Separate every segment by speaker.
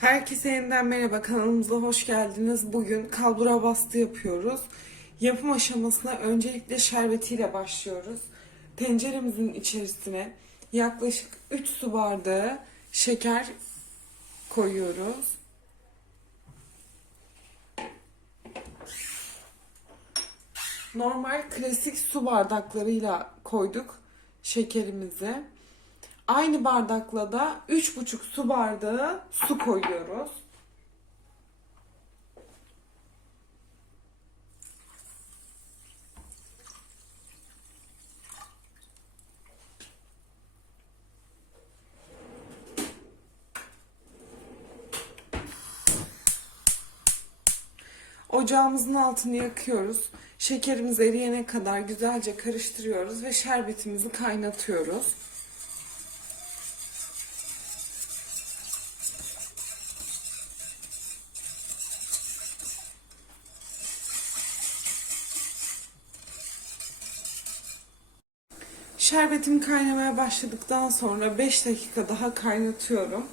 Speaker 1: Herkese yeniden merhaba kanalımıza hoş geldiniz. Bugün kalbura bastı yapıyoruz. Yapım aşamasına öncelikle şerbetiyle başlıyoruz. Tenceremizin içerisine yaklaşık 3 su bardağı şeker koyuyoruz. Normal klasik su bardaklarıyla koyduk şekerimizi. Aynı bardakla da 3,5 su bardağı su koyuyoruz. Ocağımızın altını yakıyoruz. Şekerimiz eriyene kadar güzelce karıştırıyoruz ve şerbetimizi kaynatıyoruz. Şerbetim kaynamaya başladıktan sonra 5 dakika daha kaynatıyorum.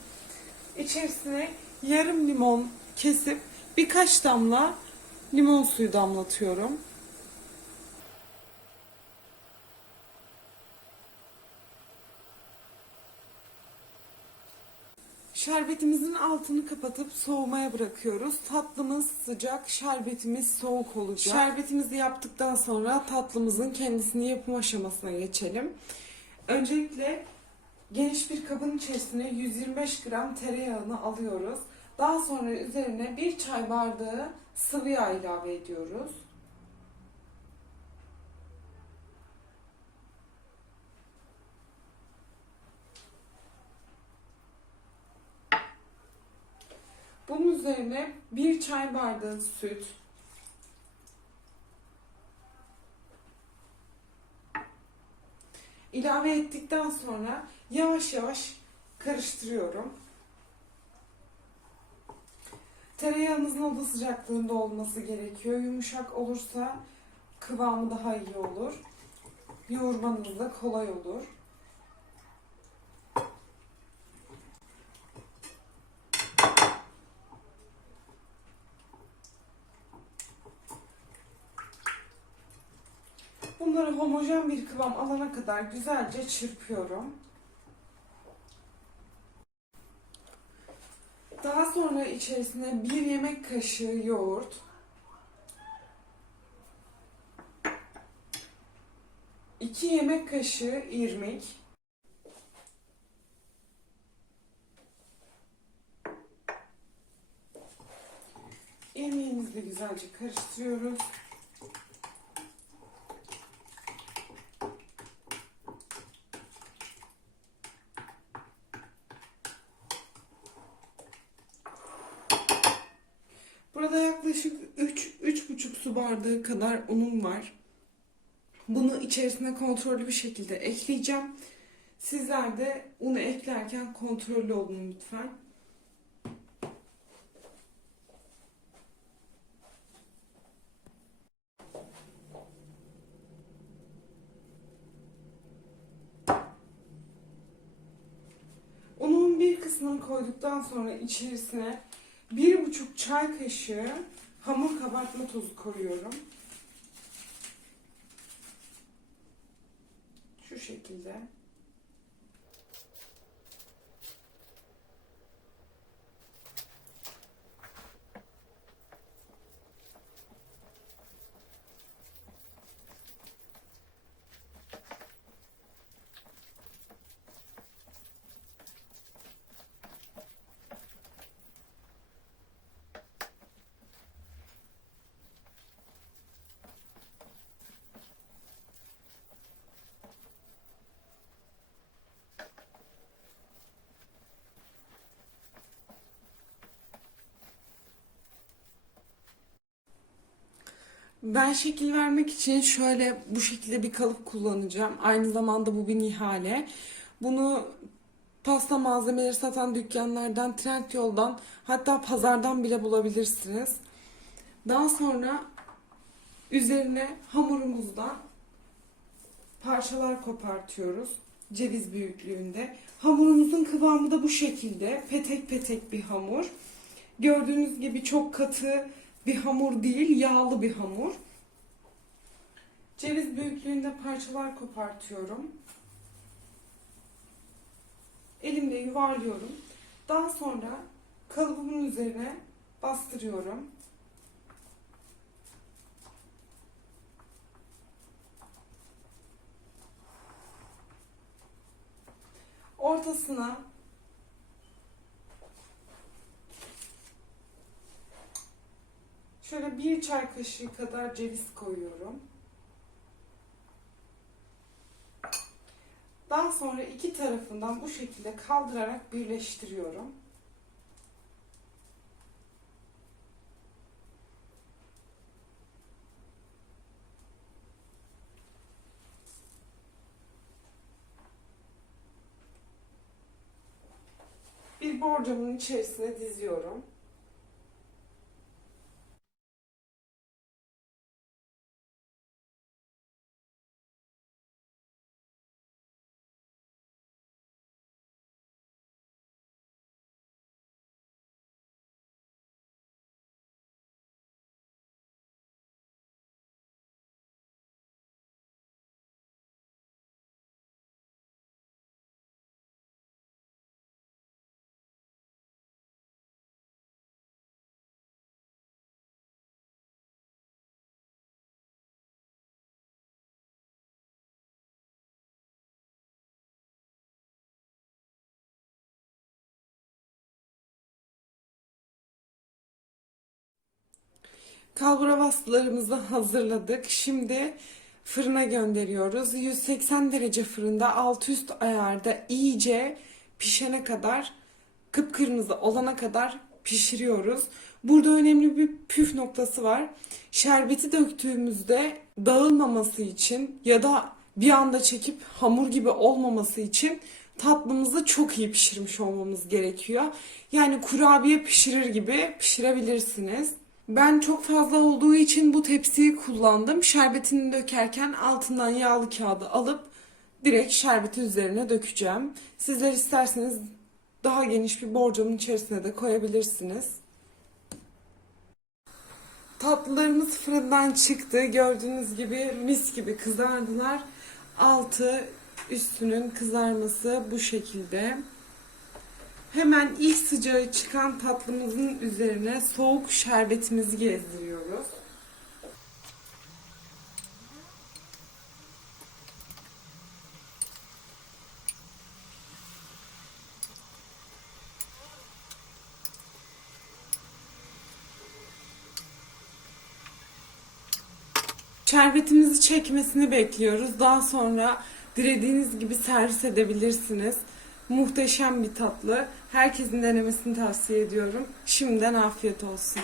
Speaker 1: İçerisine yarım limon kesip birkaç damla limon suyu damlatıyorum. Şerbetimizin altını kapatıp soğumaya bırakıyoruz. Tatlımız sıcak, şerbetimiz soğuk olacak. Şerbetimizi yaptıktan sonra tatlımızın kendisini yapım aşamasına geçelim. Öncelikle geniş bir kabın içerisine 125 gram tereyağını alıyoruz. Daha sonra üzerine bir çay bardağı sıvı yağ ilave ediyoruz. Bunun üzerine bir çay bardağı süt, ilave ettikten sonra yavaş yavaş karıştırıyorum. Tereyağınızın oda sıcaklığında olması gerekiyor. Yumuşak olursa kıvamı daha iyi olur. Yoğurmanız da kolay olur. Bunları homojen bir kıvam alana kadar güzelce çırpıyorum. Daha sonra içerisine bir yemek kaşığı yoğurt, iki yemek kaşığı irmik, irmiğimizi güzelce karıştırıyoruz. Burada yaklaşık 3 3,5 su bardağı kadar unum var. Bunu içerisine kontrollü bir şekilde ekleyeceğim. Sizler de unu eklerken kontrollü olun lütfen. Unumun bir kısmını koyduktan sonra içerisine bir buçuk çay kaşığı hamur kabartma tozu koyuyorum. Şu şekilde. Ben şekil vermek için şöyle bu şekilde bir kalıp kullanacağım. Aynı zamanda bu bir nihale. Bunu pasta malzemeleri satan dükkanlardan, Trendyol'dan hatta pazardan bile bulabilirsiniz. Daha sonra üzerine hamurumuzdan parçalar kopartıyoruz. Ceviz büyüklüğünde. Hamurumuzun kıvamı da bu şekilde. Petek petek bir hamur. Gördüğünüz gibi çok katı bir hamur değil, yağlı bir hamur. Ceviz büyüklüğünde parçalar kopartıyorum. Elimle yuvarlıyorum. Daha sonra kalıbımın üzerine bastırıyorum. Ortasına şöyle bir çay kaşığı kadar ceviz koyuyorum. Daha sonra iki tarafından bu şekilde kaldırarak birleştiriyorum. Bir borcamın içerisine diziyorum. Kalbura bastılarımızı hazırladık. Şimdi fırına gönderiyoruz. 180 derece fırında alt üst ayarda iyice pişene kadar kıpkırmızı olana kadar pişiriyoruz. Burada önemli bir püf noktası var. Şerbeti döktüğümüzde dağılmaması için ya da bir anda çekip hamur gibi olmaması için tatlımızı çok iyi pişirmiş olmamız gerekiyor. Yani kurabiye pişirir gibi pişirebilirsiniz. Ben çok fazla olduğu için bu tepsiyi kullandım. Şerbetini dökerken altından yağlı kağıdı alıp direkt şerbeti üzerine dökeceğim. Sizler isterseniz daha geniş bir borcamın içerisine de koyabilirsiniz. Tatlılarımız fırından çıktı. Gördüğünüz gibi mis gibi kızardılar. Altı üstünün kızarması bu şekilde. Hemen ilk sıcağı çıkan tatlımızın üzerine soğuk şerbetimizi gezdiriyoruz. Şerbetimizi çekmesini bekliyoruz. Daha sonra dilediğiniz gibi servis edebilirsiniz. Muhteşem bir tatlı. Herkesin denemesini tavsiye ediyorum. Şimdiden afiyet olsun.